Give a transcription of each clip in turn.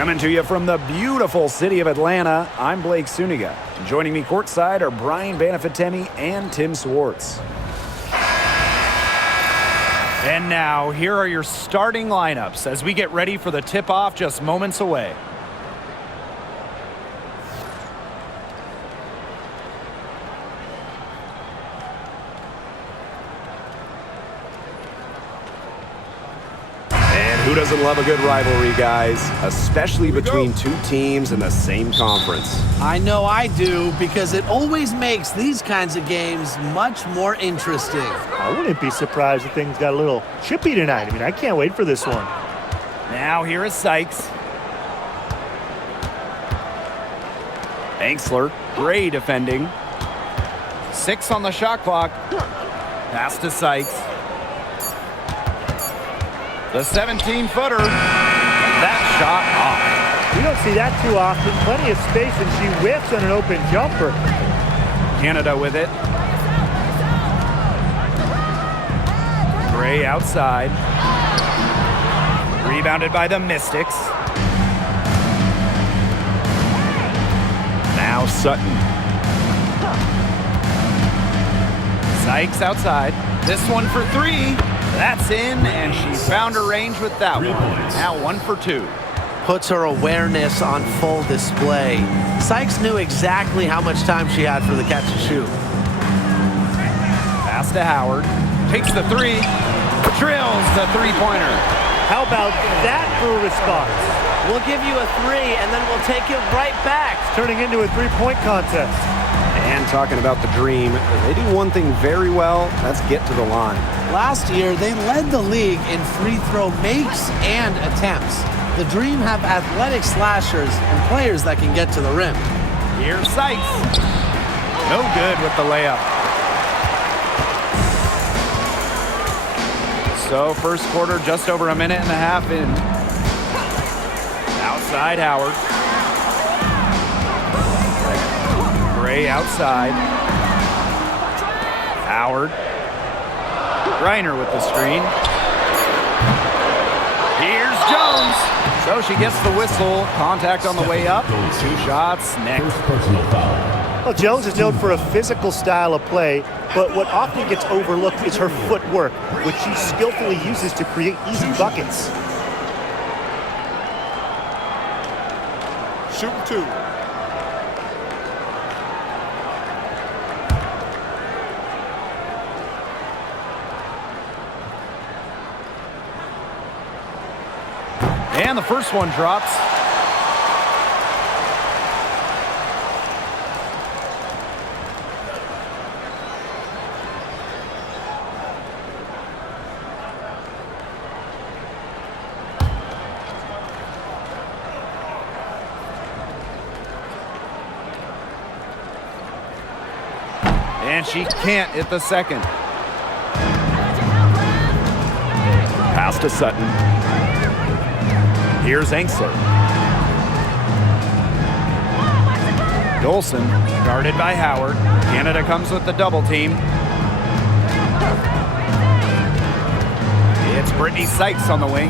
Coming to you from the beautiful city of Atlanta, I'm Blake Suniga. Joining me courtside are Brian Banafitemi and Tim Swartz. And now, here are your starting lineups as we get ready for the tip-off just moments away. Who doesn't love a good rivalry, guys? Especially between two teams in the same conference. I know I do, because it always makes these kinds of games much more interesting. I wouldn't be surprised if things got a little chippy tonight. I mean, I can't wait for this one. Now here is Sykes. Angsler, great defending. 6 on the shot clock. Pass to Sykes. The 17-footer. That shot off. We don't see that too often. Plenty of space, and she whiffs on an open jumper. Canada with it. Gray outside. Rebounded by the Mystics. Now Sutton. Sykes outside. This one for 3. That's in, and she found her range with that one. Now 1 for 2. Puts her awareness on full display. Sykes knew exactly how much time she had for the catch and shoot. Pass to Howard. Takes the 3. Drills the three-pointer. How about that for a response? We'll give you a 3, and then we'll take it right back. It's turning into a three-point contest. And talking about the dream, they do one thing very well, that's get to the line. Last year, they led the league in free throw makes and attempts. The Dream have athletic slashers and players that can get to the rim. Here's Sykes. No good with the layup. So first quarter, just over a minute and a half in. Outside Howard. Gray outside. Howard. Reiner with the screen. Here's Jones. So she gets the whistle. Contact on the way up. 2 shots next. Well, Jones is known for a physical style of play, but what often gets overlooked is her footwork, which she skillfully uses to create easy buckets. Shooting 2. And the first one drops. And she can't hit the second. Pass to Sutton. Here's Angsler. Dolson guarded by Howard. Canada comes with the double team. It's Brittany Sykes on the wing.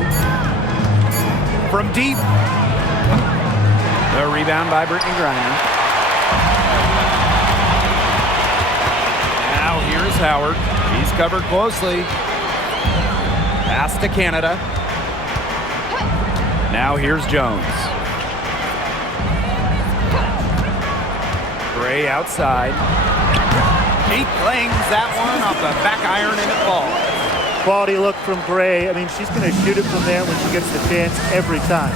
From deep. The rebound by Brittany Griner. Now here's Howard. She's covered closely. Pass to Canada. Now here's Jones. Gray outside. She clings that one off the back iron and it falls. Quality look from Gray. I mean, she's going to shoot it from there when she gets the chance every time.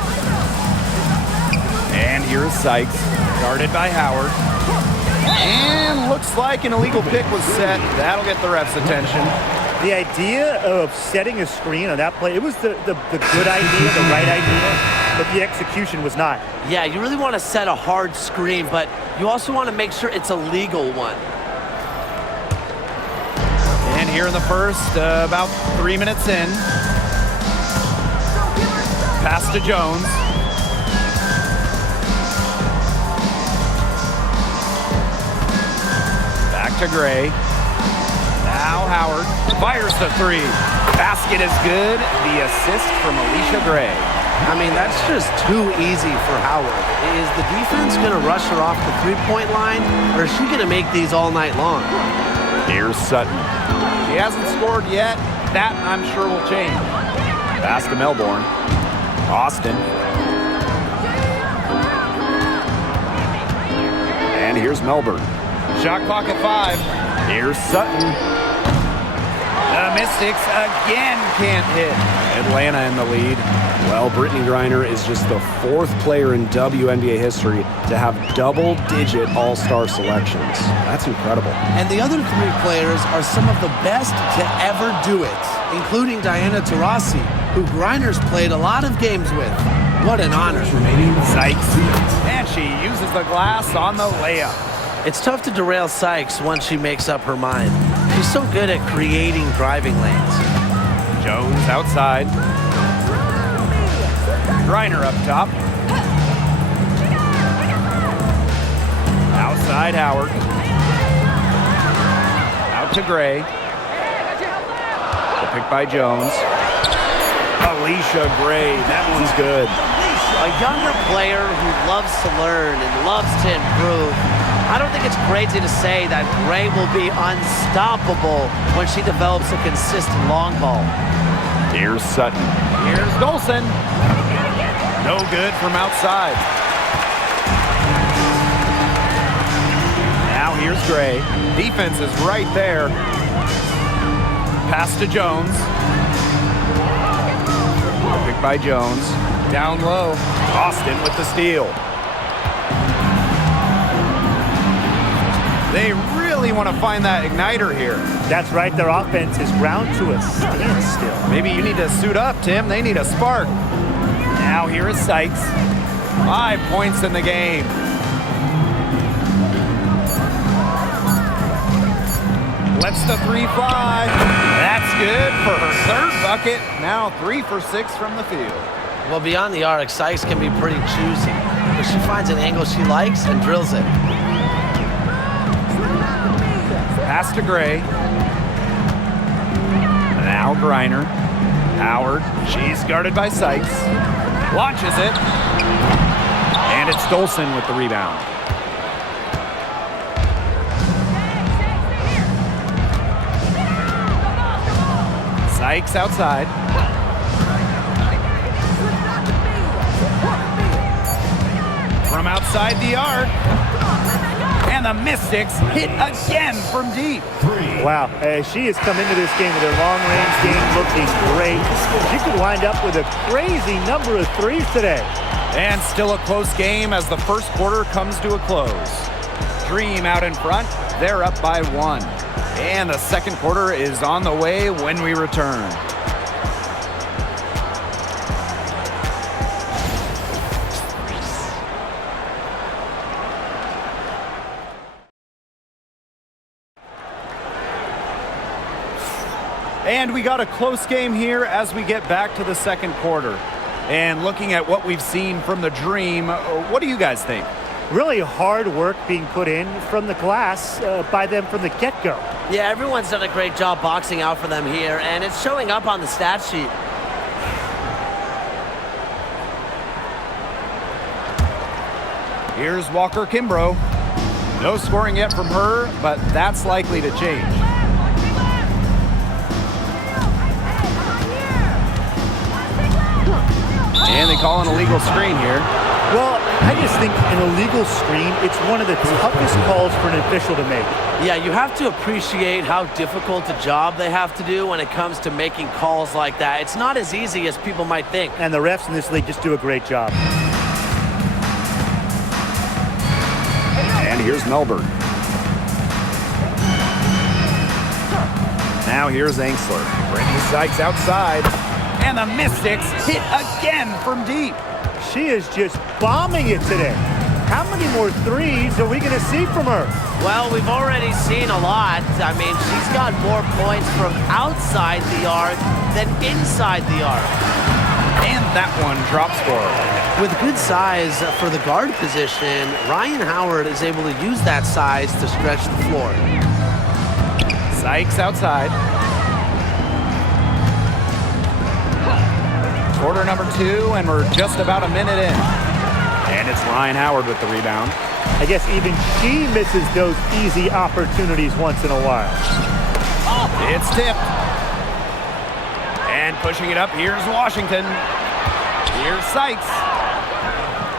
And here's Sykes, guarded by Howard. And looks like an illegal pick was set. That'll get the ref's attention. The idea of setting a screen on that play, it was the good idea, the right idea, but the execution was not. Yeah, you really want to set a hard screen, but you also want to make sure it's a legal one. And here in the first, about 3 minutes in. Pass to Jones. Back to Gray. Now Howard fires the 3. Basket is good. The assist from Alicia Gray. I mean, that's just too easy for Howard. Is the defense going to rush her off the three-point line, or is she going to make these all night long? Here's Sutton. He hasn't scored yet. That, I'm sure, will change. Pass to Melbourne. Austin. And here's Melbourne. Shot clock at 5. Here's Sutton. The Mystics again can't hit. Atlanta in the lead. Well, Brittany Griner is just the 4th player in WNBA history to have double-digit all-star selections. That's incredible. And the other 3 players are some of the best to ever do it, including Diana Taurasi, who Griner's played a lot of games with. What an honor. Sykes. And she uses the glass on the layup. It's tough to derail Sykes once she makes up her mind. She's so good at creating driving lanes. Jones outside. Griner up top. Outside Howard. Out to Gray. The pick by Jones. Alicia Gray. That one's good. A younger player who loves to learn and loves to improve. I don't think it's crazy to say that Gray will be unstoppable when she develops a consistent long ball. Here's Sutton. Here's Dolson. No good from outside. Now here's Gray. Defense is right there. Pass to Jones. Pick by Jones. Down low. Austin with the steal. They really want to find that igniter here. That's right. Their offense is ground to a standstill. Maybe you need to suit up, Tim. They need a spark. Now here is Sykes. 5 points in the game. Lets the 3 fly. That's good for her 3rd bucket. Now 3 for 6 from the field. Well, beyond the arc, Sykes can be pretty choosy, but she finds an angle she likes and drills it. Pass to Gray. Now Griner. Howard. She's guarded by Sykes. Launches it. And it's Dolson with the rebound. Sykes outside. From outside the arc. And the Mystics hit again from deep. Wow, she has come into this game with her long-range game looking great. She could wind up with a crazy number of threes today. And still a close game as the first quarter comes to a close. Dream out in front. They're up by 1. And the second quarter is on the way when we return. And we got a close game here as we get back to the second quarter. And looking at what we've seen from the Dream, what do you guys think? Really hard work being put in from the glass by them from the get-go. Yeah, everyone's done a great job boxing out for them here, and it's showing up on the stat sheet. Here's Walker Kimbrough. No scoring yet from her, but that's likely to change. And they call an illegal screen here. Well, I just think an illegal screen, it's one of the toughest calls for an official to make. Yeah, you have to appreciate how difficult a job they have to do when it comes to making calls like that. It's not as easy as people might think. And the refs in this league just do a great job. And here's Melbourne. Now here's Angsler. Brittany Sykes outside. And the Mystics hit again from deep. She is just bombing it today. How many more threes are we going to see from her? Well, we've already seen a lot. I mean, she's got more points from outside the arc than inside the arc. And that one drops for her. With good size for the guard position, Ryan Howard is able to use that size to stretch the floor. Sykes outside. Quarter number 2, and we're just about a minute in. And it's Ryan Howard with the rebound. I guess even she misses those easy opportunities once in a while. It's tipped. And pushing it up, here's Washington. Here's Sykes.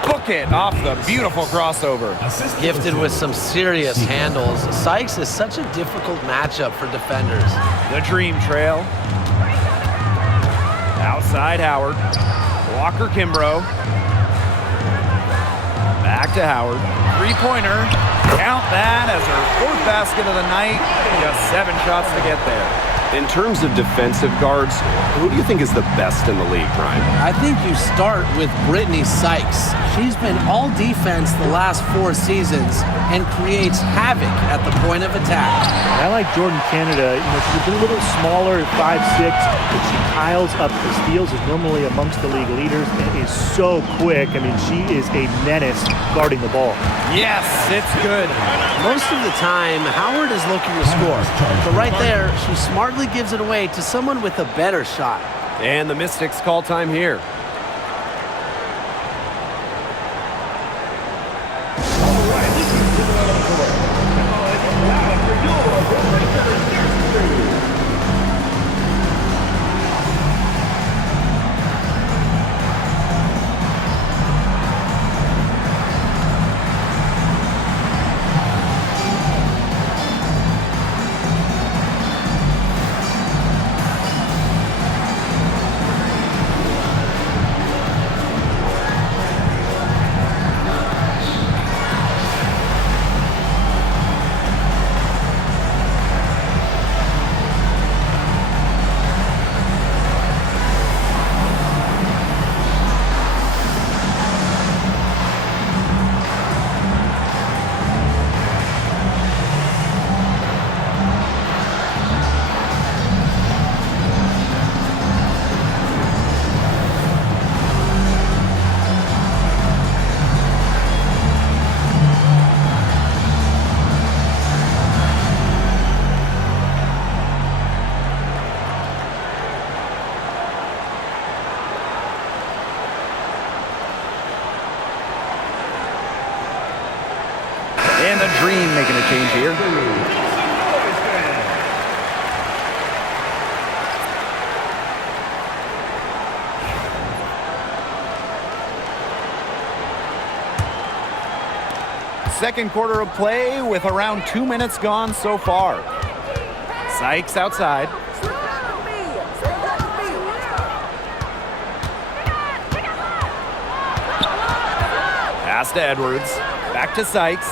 Book it off the beautiful crossover. Gifted with some serious handles. Sykes is such a difficult matchup for defenders. The dream trail. Outside Howard. Walker Kimbrough. Back to Howard. Three-pointer. Count that as her 4th basket of the night. Just 7 shots to get there. In terms of defensive guards, who do you think is the best in the league, Brian? I think you start with Brittany Sykes. She's been all defense the last 4 seasons and creates havoc at the point of attack. I like Jordan Canada. She's a little smaller at 5'6", but she piles up the steals, is normally amongst the league leaders, and is so quick. I mean, she is a menace guarding the ball. Yes, it's good. Most of the time, Howard is looking to score. But right there, she smartly gives it away to someone with a better shot. And the Mystics call time here. And the Dream making a change here. Second quarter of play with around 2 minutes gone so far. Sykes outside. Pass to Edwards. Back to Sykes.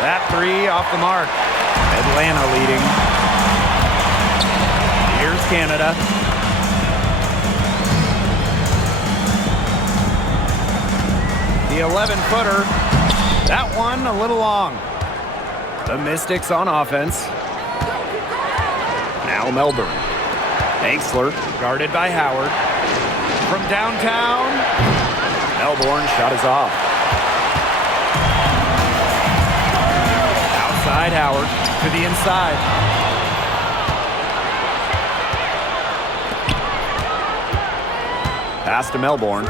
That 3 off the mark. Atlanta leading. Here's Canada. The 11-footer. That one a little long. The Mystics on offense. Now Melbourne. Hanksler guarded by Howard. From downtown. Melbourne shot is off. Outside Howard to the inside. Pass to Melbourne.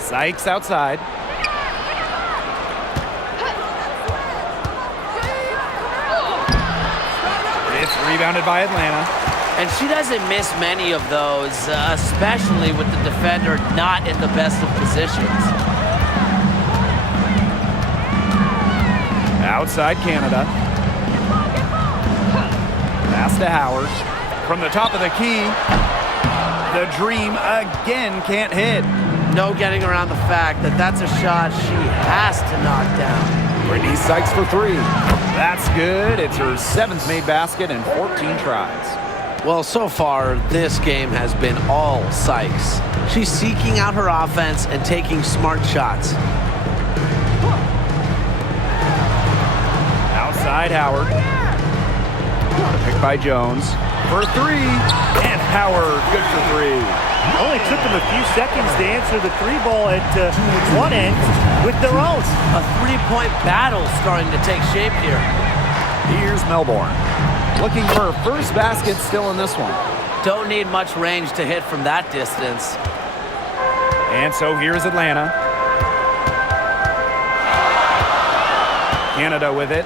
Sykes outside. It's rebounded by Atlanta. And she doesn't miss many of those, especially with the defender not in the best of positions. Outside Canada. Pass to Howard. From the top of the key, the Dream again can't hit. No getting around the fact that that's a shot she has to knock down. Brittany Sykes for 3. That's good. It's her 7th made basket in 14 tries. Well, so far, this game has been all Sykes. She's seeking out her offense and taking smart shots. Outside Howard. Picked by Jones. For 3. And Howard, good for 3. Only took them a few seconds to answer the 3-ball at one end with their own. A 3-point battle starting to take shape here. Here's Melbourne. Looking for her first basket still in this one. Don't need much range to hit from that distance. And so here's Atlanta. Canada with it.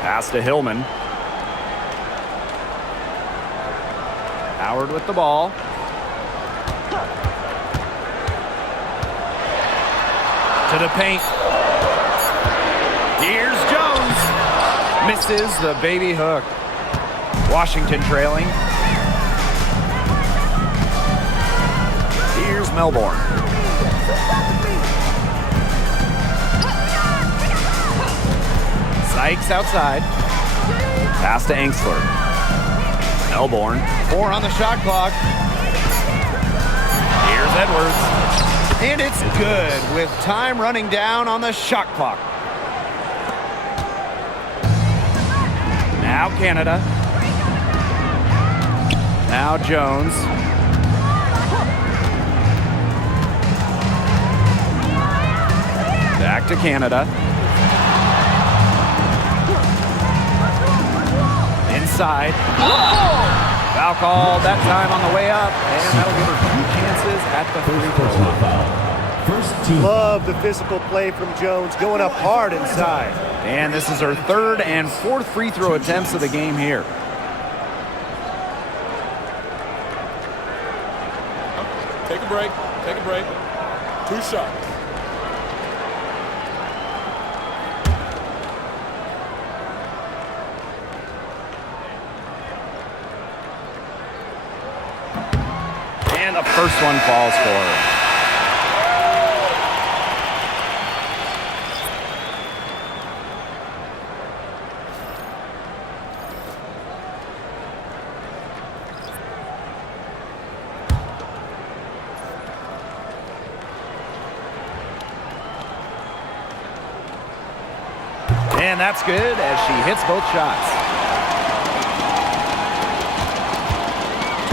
Pass to Hillman. Howard with the ball. To the paint. Here's Jones. Misses the baby hook. Washington trailing. Here's Melbourne. Sykes outside. Pass to Angsler. Melbourne. 4 on the shot clock. Here's Edwards. And it's good with time running down on the shot clock. Now Canada. Now Jones. Back to Canada. Inside. Foul called that time on the way up, and that'll give her 2 chances at the free throw. Love the physical play from Jones, going up hard inside. And this is her 3rd and 4th free throw attempts of the game here. Take a break. Take a break. 2 shots. And the first one falls for her. And that's good as she hits both shots.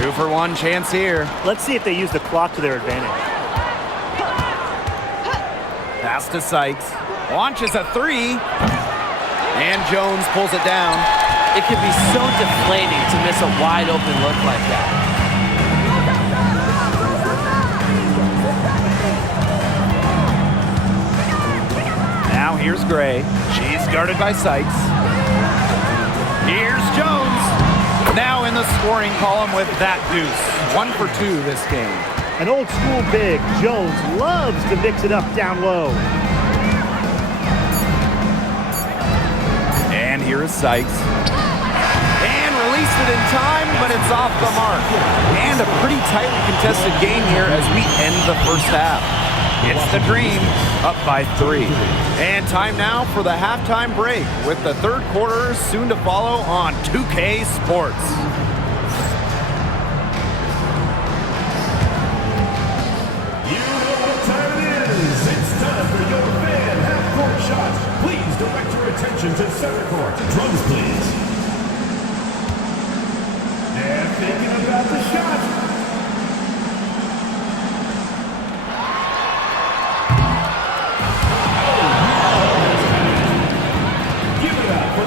2 for 1 chance here. Let's see if they use the clock to their advantage. Pass to Sykes. Launches a 3. And Jones pulls it down. It can be so deflating to miss a wide open look like that. Now here's Gray. She's guarded by Sykes. Here's Jones. Now in the scoring column with that deuce. 1 for 2 this game. An old school big, Jones loves to mix it up down low. And here is Sykes. And released it in time, but it's off the mark. And a pretty tightly contested game here as we end the first half. It's the Dream, up by 3. And time now for the halftime break with the 3rd quarter soon to follow on 2K Sports. You know what time it is. It's time for your fan half-court shots. Please direct your attention to center court. Drums, please. They're thinking about the shot.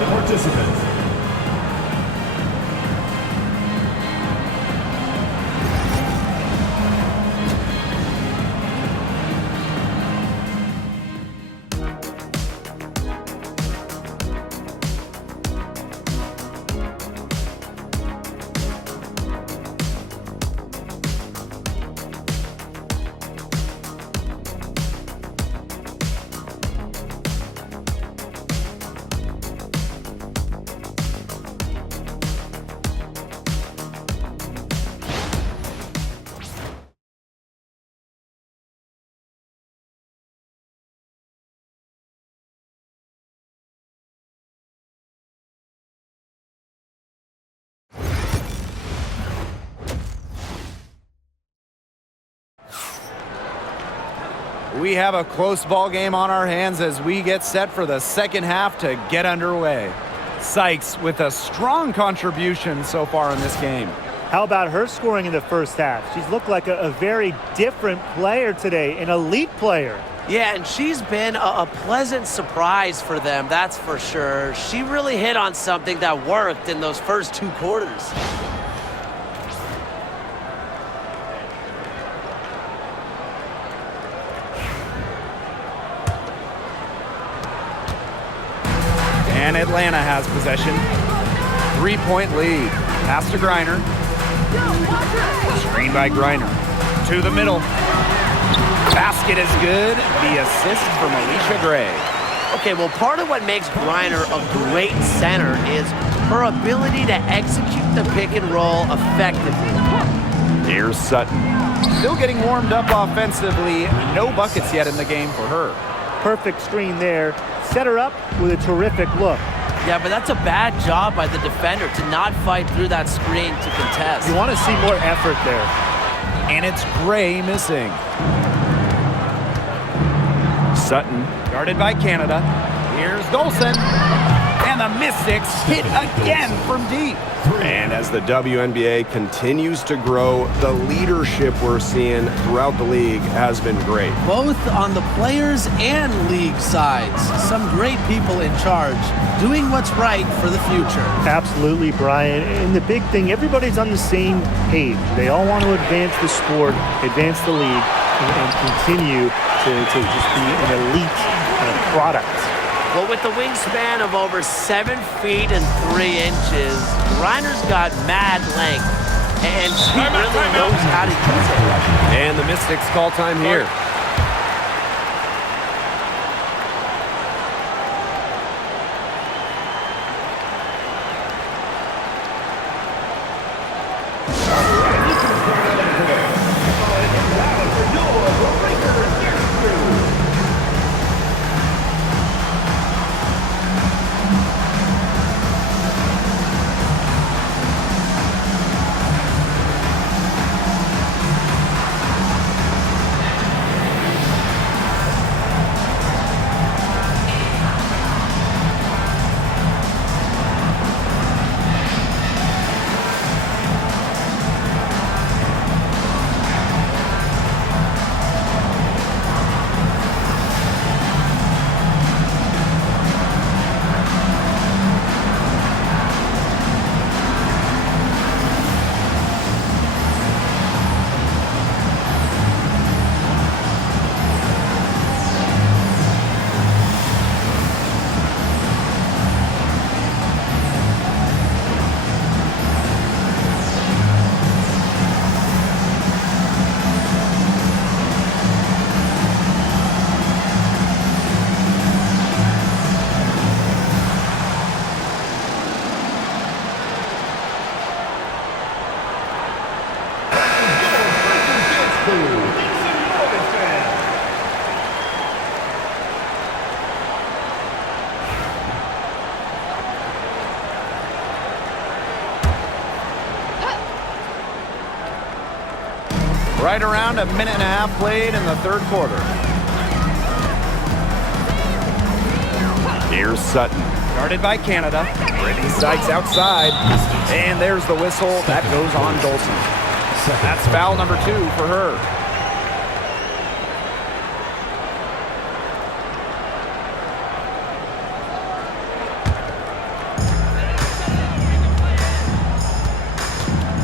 Participants. We have a close ball game on our hands as we get set for the second half to get underway. Sykes with a strong contribution so far in this game. How about her scoring in the first half? She's looked like a very different player today, an elite player. Yeah, and she's been a pleasant surprise for them, that's for sure. She really hit on something that worked in those first 2 quarters. And Atlanta has possession. 3-point lead. Pass to Griner. Screen by Griner. To the middle. Basket is good. The assist from Alicia Gray. Okay, well, part of what makes Griner a great center is her ability to execute the pick and roll effectively. Here's Sutton. Still getting warmed up offensively. No buckets yet in the game for her. Perfect screen there. Set her up with a terrific look. Yeah, but that's a bad job by the defender to not fight through that screen to contest. You want to see more effort there. And it's Gray missing. Sutton, guarded by Canada. Here's Dolson. And the Mystics hit again from deep. And as the WNBA continues to grow, the leadership we're seeing throughout the league has been great. Both on the players and league sides. Some great people in charge, doing what's right for the future. Absolutely, Brian. And the big thing, everybody's on the same page. They all want to advance the sport, advance the league, and continue to just be an elite product. Well, with the wingspan of over 7 feet and 3 inches, Griner's got mad length, and she really knows how to use it. And the Mystics call time here. Right around a minute and a half played in the third quarter. Here's Sutton, guarded by Canada. Brittany Sykes outside. And there's the whistle. That goes on Dolson. That's foul number 2 for her.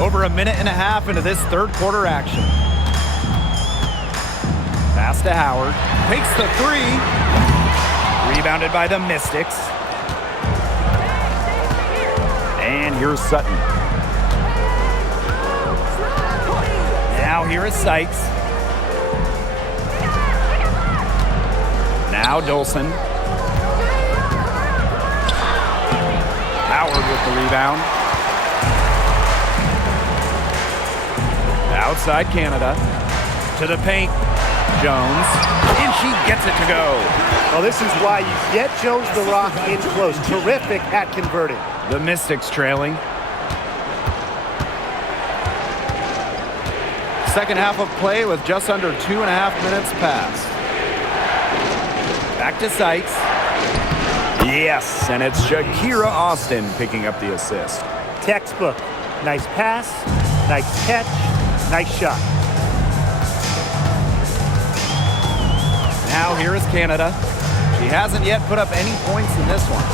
Over a minute and a half into this third quarter action. Pass to Howard. Takes the 3. Rebounded by the Mystics. And here's Sutton. Now here is Sykes. Now Dolson. Howard with the rebound. Outside Canada. To the paint. Jones. And she gets it to go. Well, this is why you get Jones the Rock in close. Terrific at converting. The Mystics trailing. Second half of play with just under 2.5 minutes passed. Back to Sykes. Yes, and it's Shakira Austin picking up the assist. Textbook. Nice pass, nice catch, nice shot. Now here is Canada. She hasn't yet put up any points in this one.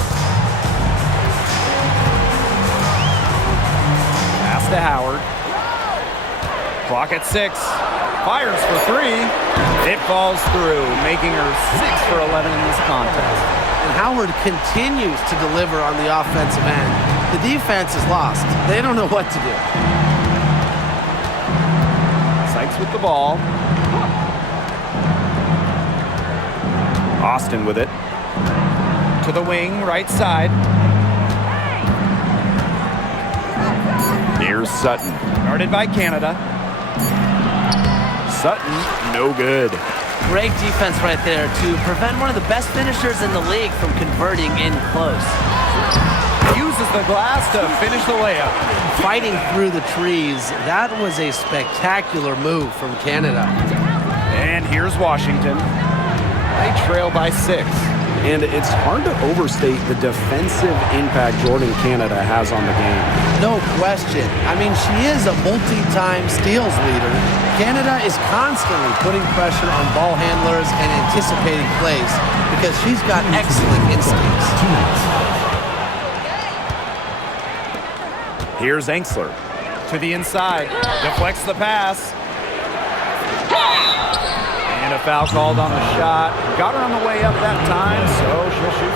Pass to Howard. Clock at 6. Fires for 3. It falls through, making her 6 for 11 in this contest. and Howard continues to deliver on the offensive end. The defense is lost. They don't know what to do. Sykes with the ball. Austin with it. To the wing, right side. Here's Sutton. Guarded by Canada. Sutton, no good. Great defense right there to prevent one of the best finishers in the league from converting in close. Uses the glass to finish the layup. Fighting through the trees, that was a spectacular move from Canada. And here's Washington. They trail by 6. And it's hard to overstate the defensive impact Jordan Canada has on the game. No question. I mean, she is a multi-time steals leader. Canada is constantly putting pressure on ball handlers and anticipating plays because she's got excellent instincts. Here's Enxler. To the inside. Deflects the pass. And a foul called on the shot. Got her on the way up that time, so she'll shoot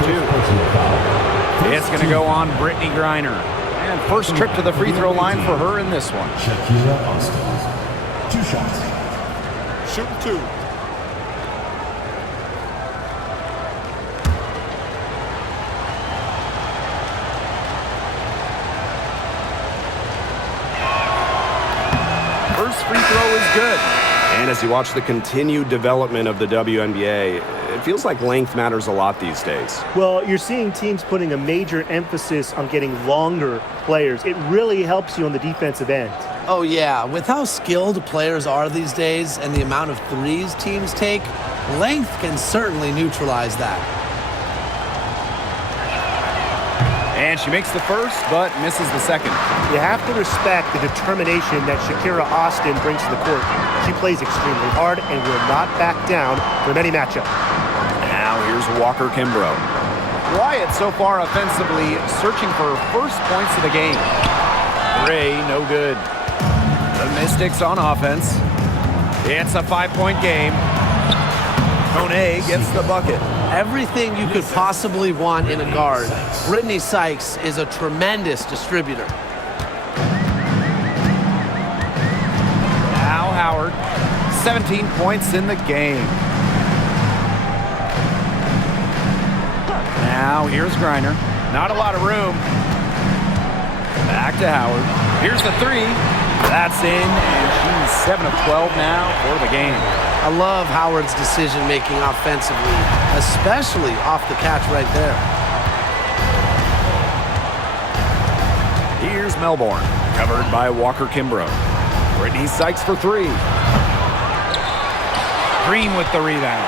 2. It's going to go on Brittany Griner. And first trip to the free throw line for her in this one. Shakira Austin. 2 shots. Shooting 2. First free throw is good. And as you watch the continued development of the WNBA, it feels like length matters a lot these days. Well, you're seeing teams putting a major emphasis on getting longer players. It really helps you on the defensive end. Oh yeah, with how skilled players are these days and the amount of threes teams take, length can certainly neutralize that. And she makes the first, but misses the second. You have to respect the determination that Shakira Austin brings to the court. She plays extremely hard and will not back down from any matchup. Now here's Walker Kimbrough. Wyatt so far offensively searching for first points of the game. Ray, no good. The Mystics on offense. It's a 5-point game. Kone gets the bucket. Everything you could possibly want in a guard. Brittany Sykes is a tremendous distributor. Now Howard, 17 points in the game. Now here's Griner. Not a lot of room. Back to Howard. Here's the 3. That's in, and she's 7 of 12 now for the game. I love Howard's decision-making offensively, especially off the catch right there. Here's Melbourne, covered by Walker Kimbrough. Brittany Sykes for 3. Green with the rebound.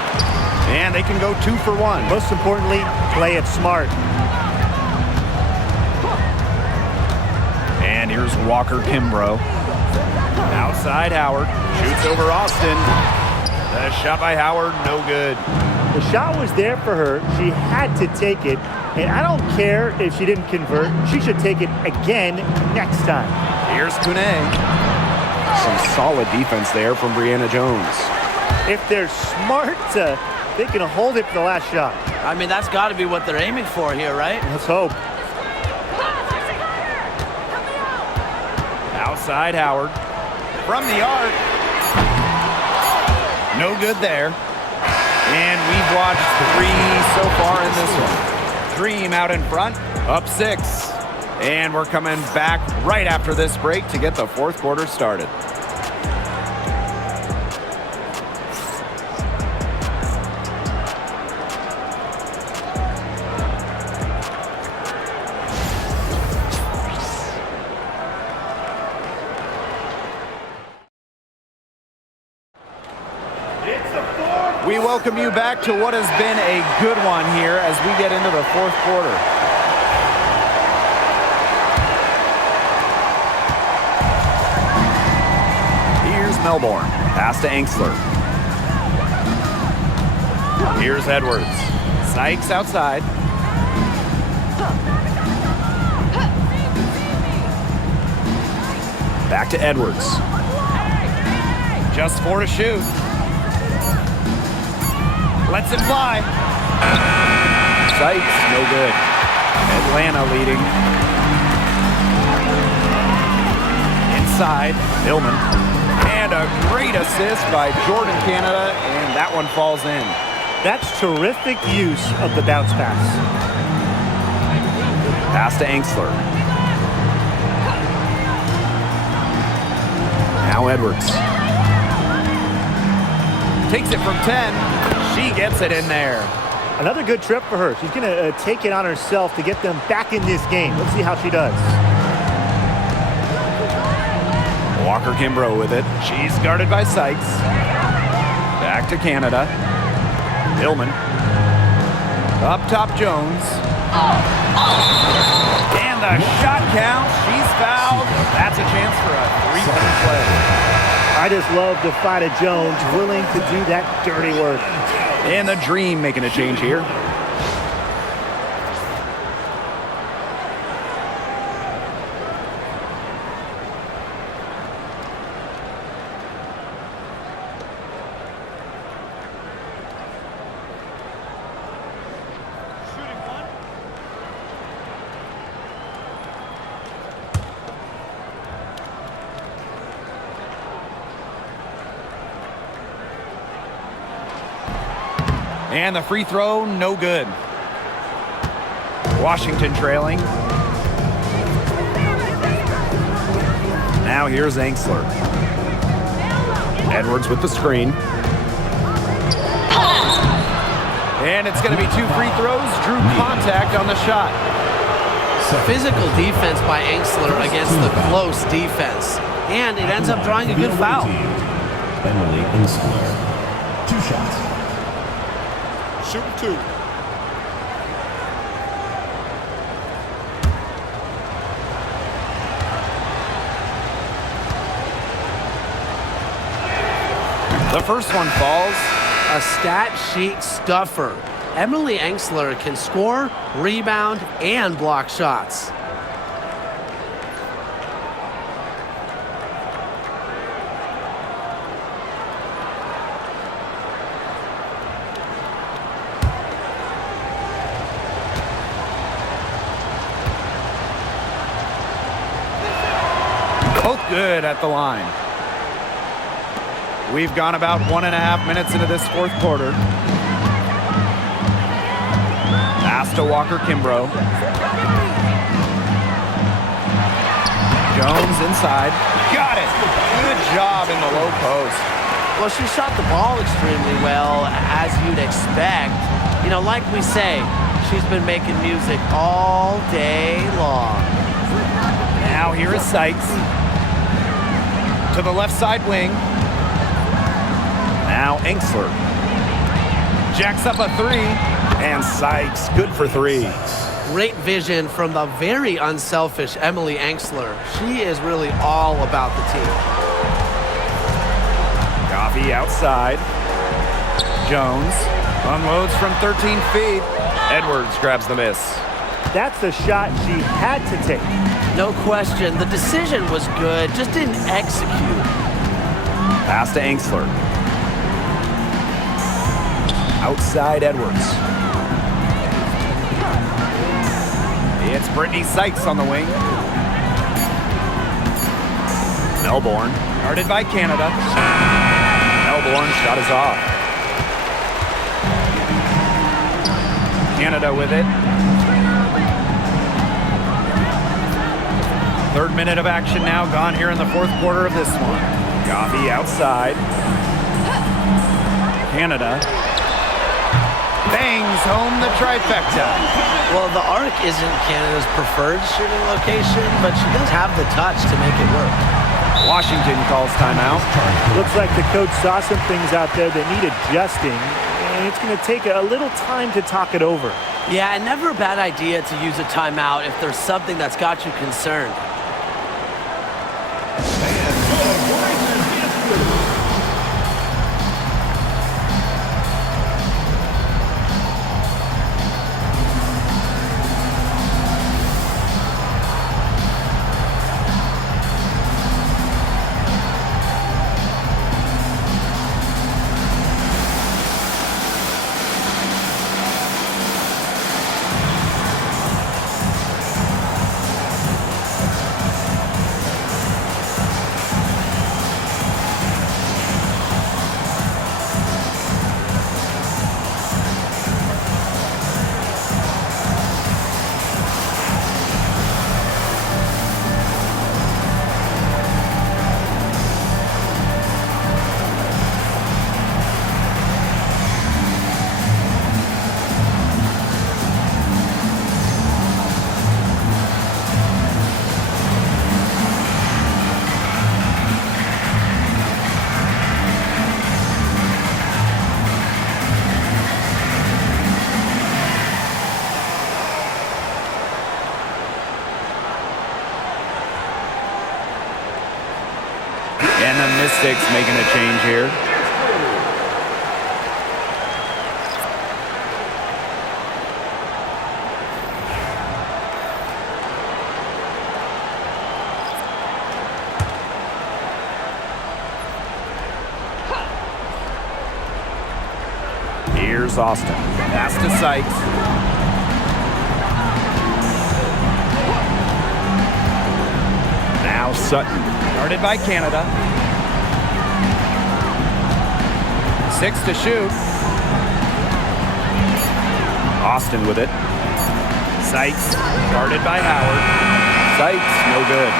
And they can go 2 for 1. Most importantly, play it smart. And here's Walker Kimbrough. Outside Howard. Shoots over Austin. The shot by Howard, no good. The shot was there for her. She had to take it. And I don't care if she didn't convert. She should take it again next time. Here's Kone. Some solid defense there from Brianna Jones. If they're smart, they can hold it for the last shot. I mean, that's got to be what they're aiming for here, right? Let's hope. Outside Howard. From the arc. No good there. And we've watched 3 so far in this one. Dream out in front, up 6. And we're coming back right after this break to get the 4th quarter started. We welcome you back to what has been a good one here as we get into the 4th quarter. Here's Melbourne. Pass to Enxler. Here's Edwards. Sykes outside. Back to Edwards. Just 4 to shoot. Lets it fly. Sykes, no good. Atlanta leading. Inside, Hillman. And a great assist by Jordan Canada, and that one falls in. That's terrific use of the bounce pass. Pass to Angsler. Now Edwards. Takes it from 10. She gets it in there. Another good trip for her. She's going to take it on herself to get them back in this game. Let's see how she does. Walker Kimbrough with it. She's guarded by Sykes. Back to Canada. Hillman. Up top, Jones. And the shot counts. She's fouled. That's a chance for a three-point play. I just love Defida Jones, willing to do that dirty work. And the Dream making a change here. And the free throw, no good. Washington trailing. Now here's Angsler. Edwards with the screen. And it's going to be 2 free throws. Drew contact on the shot. Physical defense by Angsler against the close defense. And it ends up drawing a good foul. Emily Angsler. 2 shots. Shooting 2. The first one falls. A stat sheet stuffer. Emily Angsler can score, rebound, and block shots. Both good at the line. We've gone about 1.5 minutes into this fourth quarter. Pass to Walker Kimbrough. Jones inside. Got it. Good job in the low post. Well, she shot the ball extremely well, as you'd expect. You know, like we say, she's been making music all day long. Now here is Sykes. To the left side wing. Now Angsler. Jacks up a 3. And Sykes, good for 3. Great vision from the very unselfish Emily Angsler. She is really all about the team. Coffee outside. Jones unloads from 13 feet. Edwards grabs the miss. That's the shot she had to take. No question, the decision was good, just didn't execute. Pass to Angsler. Outside Edwards. It's Brittany Sykes on the wing. Melbourne, guarded by Canada. Melbourne shot is off. Canada with it. 3rd minute of action now gone here in the 4th quarter of this one. Coffee outside. Canada bangs home the trifecta. Well, the arc isn't Canada's preferred shooting location, but she does have the touch to make it work. Washington calls timeout. Looks like the coach saw some things out there that need adjusting, and it's going to take a little time to talk it over. Yeah, and never a bad idea to use a timeout if there's something that's got you concerned. Six making a change here. Here's Austin. Pass to Sykes. Now Sutton. Guarded by Canada. Six to shoot. Austin with it. Sykes. Guarded by Howard. Sykes, no good.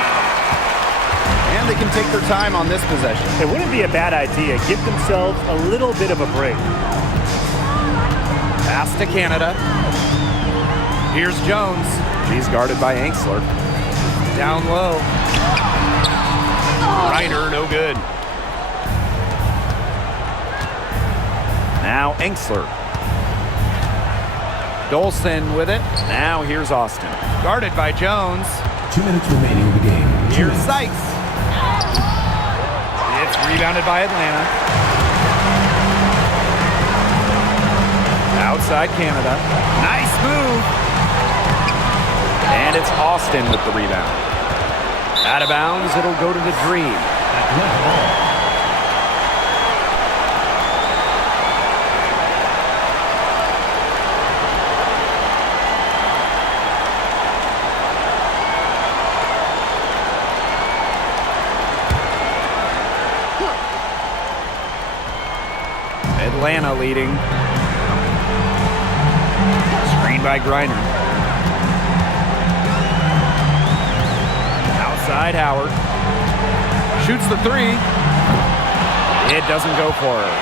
And they can take their time on this possession. It wouldn't be a bad idea. Give themselves a little bit of a break. Pass to Canada. Here's Jones. She's guarded by Angsler. Down low. Reiner, no good. Now Angsler. Dolson with it. Now here's Austin. Guarded by Jones. 2 minutes remaining in the game. Here's Sykes. It's rebounded by Atlanta. Outside Canada. Nice move. And it's Austin with the rebound. Out of bounds, it'll go to the Dream. Atlanta leading. Screen by Griner. Outside Howard. Shoots the three. It doesn't go for her.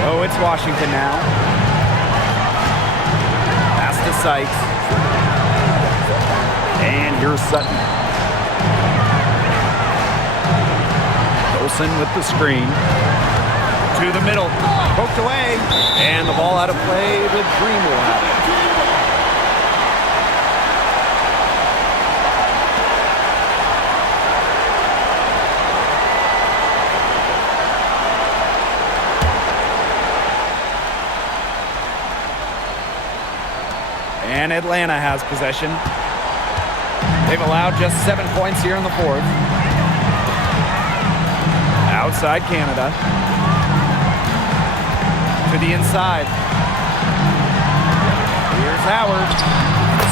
So it's Washington now. Pass to Sykes. And here's Sutton. Olsen with the screen. To the middle. Poked away. And the ball out of play. The Dream will have it. And Atlanta has possession. They've allowed just 7 points here in the fourth. Outside Canada. To the inside. Here's Howard.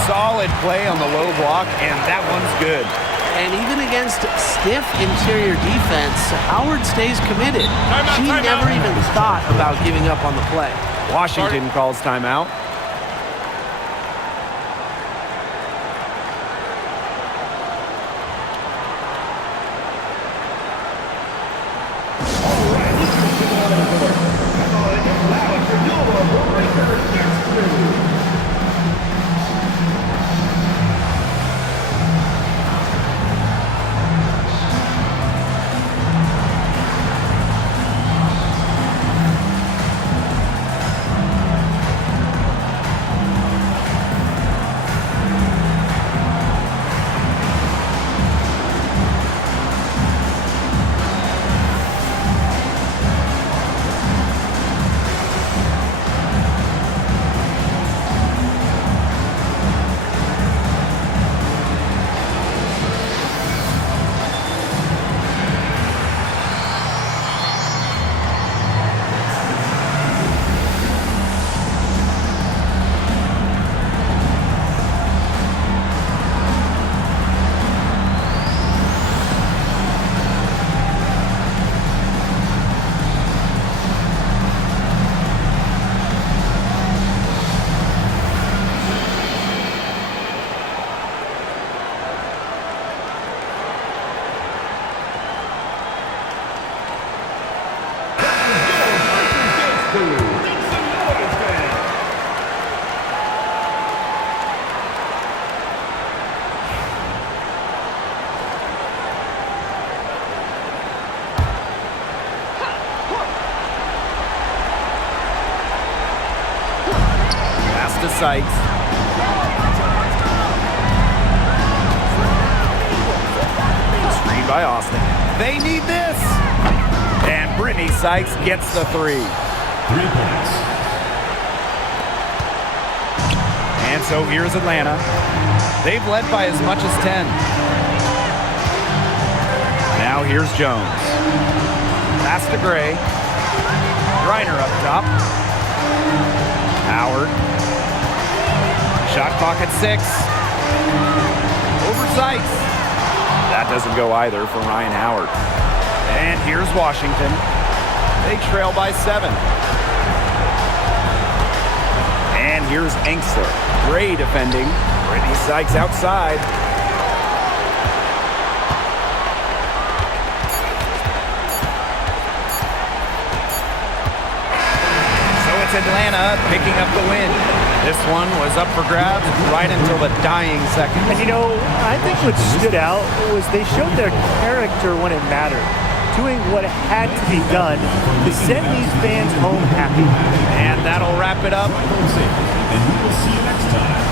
Solid play on the low block, and that one's good. And even against stiff interior defense, Howard stays committed. She never even thought about giving up on the play. Washington calls timeout. Sykes. Screen by Austin. They need this. And Brittany Sykes gets the 3. 3 points. And so here's Atlanta. They've led by as much as 10. Now here's Jones. Pass to Gray. Griner up top. Howard. Shot clock at 6. Over Sykes. That doesn't go either for Ryan Howard. And here's Washington. They trail by 7. And here's Engstler. Gray defending. Brittany Sykes outside. So it's Atlanta picking up the win. This one was up for grabs right until the dying second. And you know, I think what stood out was they showed their character when it mattered, doing what had to be done to send these fans home happy. And that'll wrap it up. And we will see you next time.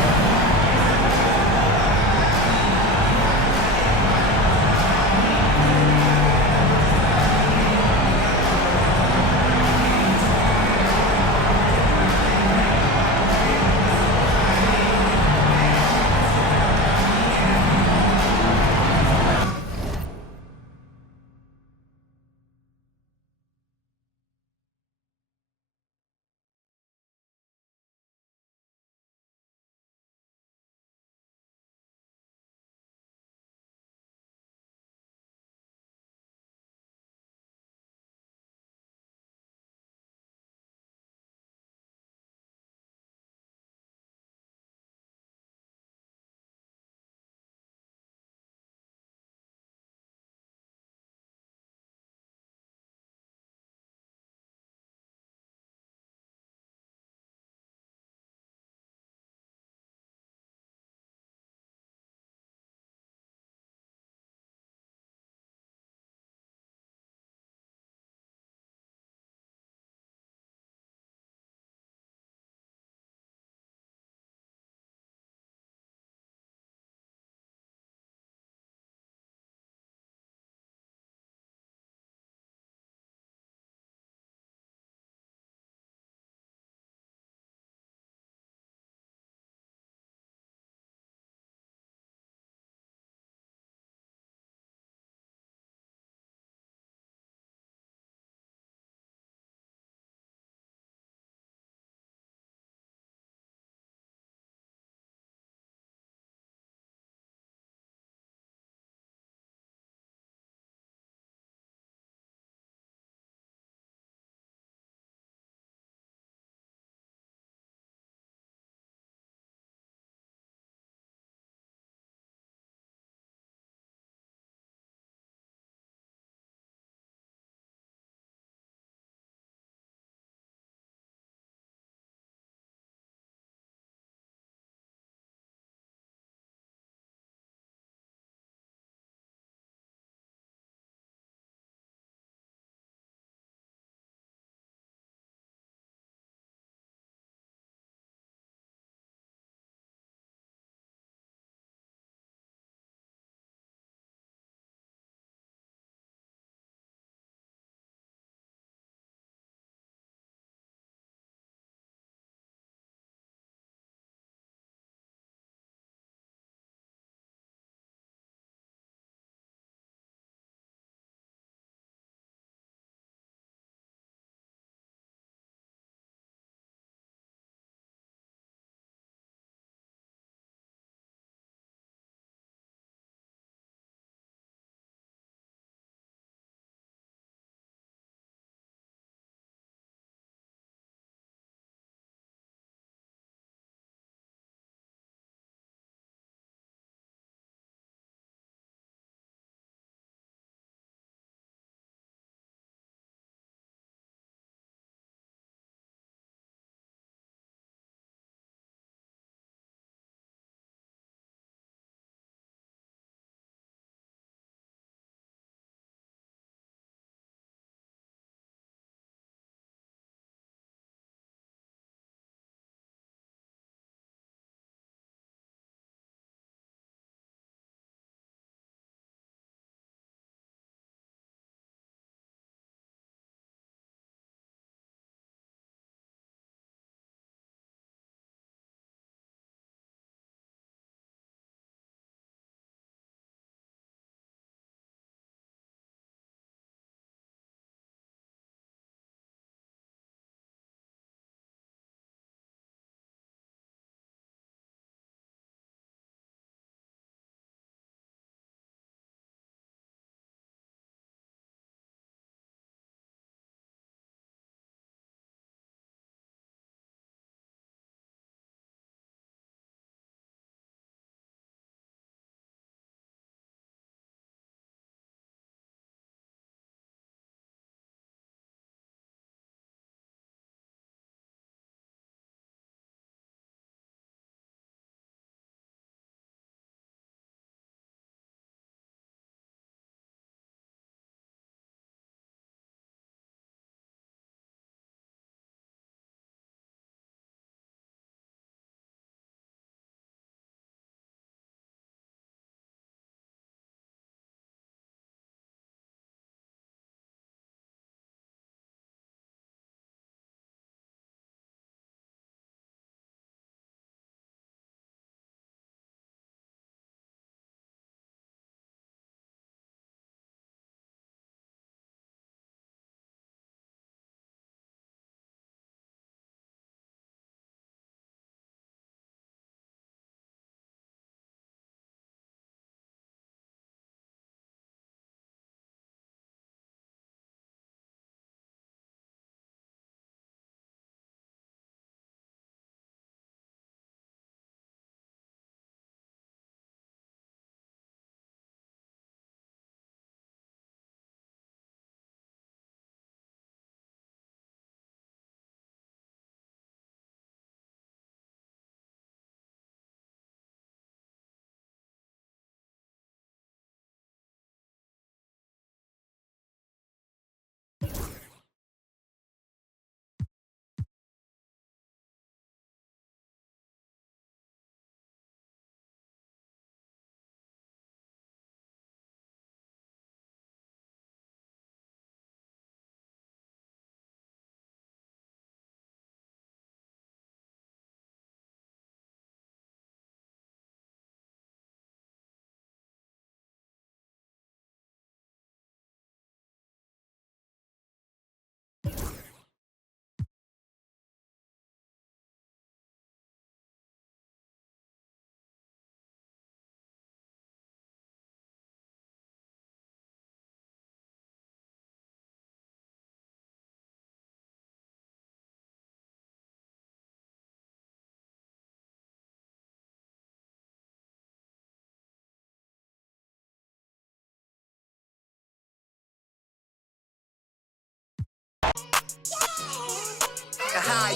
die.